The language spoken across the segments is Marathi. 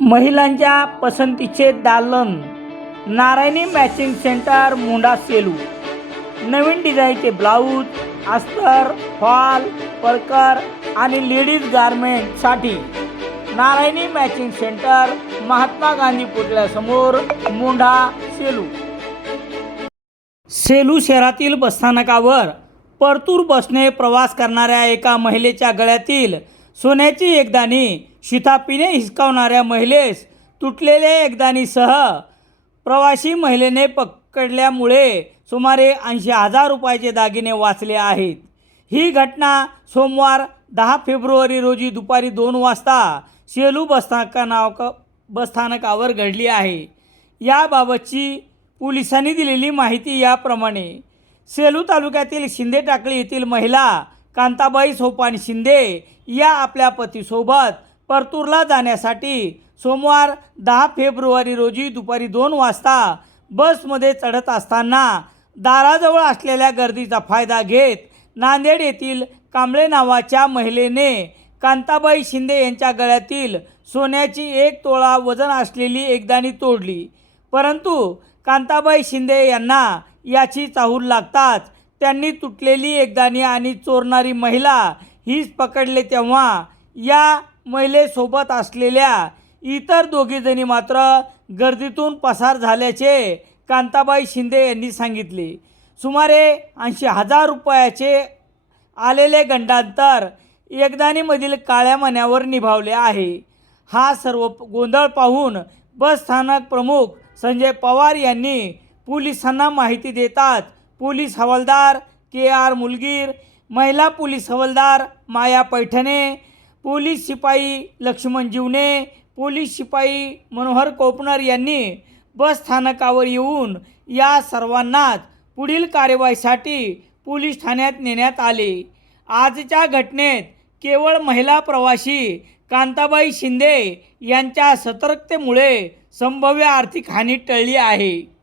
महिलांच्या पसंतीचे दालन नारायणी मॅचिंग सेंटर मुंडा सेलू. नवीन डिझाईनचे ब्लाऊज अस्तर फॉल परकर आणि लेडीज गारमेंटसाठी नारायणी मॅचिंग सेंटर महात्मा गांधी पुतळ्यासमोर मुंढा सेलू. सेलू शहरातील बसस्थानकावर परतूर बसने प्रवास करणाऱ्या एका महिलेच्या गळ्यातील सोन्याची एकदाणी शितापीने हिसकावणाऱ्या महिलेस तुटलेल्या एकदाणीसह प्रवासी महिलेने पकडल्यामुळे सुमारे ऐंशी हजार रुपयाचे दागिने वाचले आहेत. ही घटना सोमवार दहा फेब्रुवारी रोजी दुपारी दोन वाजता सेलू बसस्थानका बसस्थानकावर घडली आहे. याबाबतची पोलिसांनी दिलेली माहिती याप्रमाणे सेलू तालुक्यातील शिंदे टाकळी येथील महिला कांताबाई सोपान शिंदे या आपल्या पतीसोबत परतूरला जाण्यासाठी सोमवार दहा फेब्रुवारी रोजी दुपारी दोन वाजता बसमध्ये चढत असताना दाराजवळ असलेल्या गर्दीचा फायदा घेत नांदेड येथील कांबळे नावाच्या महिलेने कांताबाई शिंदे यांच्या गळ्यातील सोन्याची एक तोळा वजन असलेली एकदाणी तोडली. परंतु कांताबाई शिंदे यांना याची चाहूल लागताच त्यांनी तुटलेली एकदाणी आणि चोरणारी महिला हीच पकडले तेव्हा या महिलेसोबत असलेल्या इतर दोघीजणी मात्र गर्दीतून पसार झाल्याचे कांताबाई शिंदे यांनी सांगितले. सुमारे ऐंशी हजार रुपयाचे आलेले गंडांतर एकदाणीमधील काळ्या मण्यावर निभावले आहे. हा सर्व गोंधळ पाहून बस स्थानक प्रमुख संजय पवार यांनी पोलिसांना माहिती देतात पोलीस हवालदार के आर मुलगीर महिला पोलीस हवालदार माया पैठणे पोलीस शिपाई लक्ष्मण जीवने पोलीस शिपाई मनोहर कोपनर यांनी बस स्थानकावर येऊन या सर्वांनाच पुढील कार्यवाहीसाठी पोलीस ठाण्यात नेण्यात आले. आजच्या घटनेत केवळ महिला प्रवासी कांताबाई शिंदे यांच्या सतर्कतेमुळे संभाव्य आर्थिक हानी टळली आहे.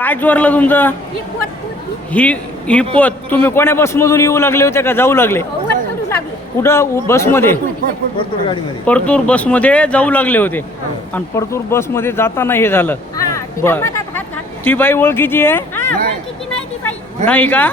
काय चोरलं तुमचं? ही ही ही पोत. तुम्ही कोण्या बसमधून येऊ लागले होते का? जाऊ लागले? लागलो. कुठं? बसमध्ये? परतूर बसमध्ये जाऊ लागले होते. आणि परतूर बसमध्ये जाताना हे झालं. हा बर. ती बाई ओळखीची आहे? हा नाही का?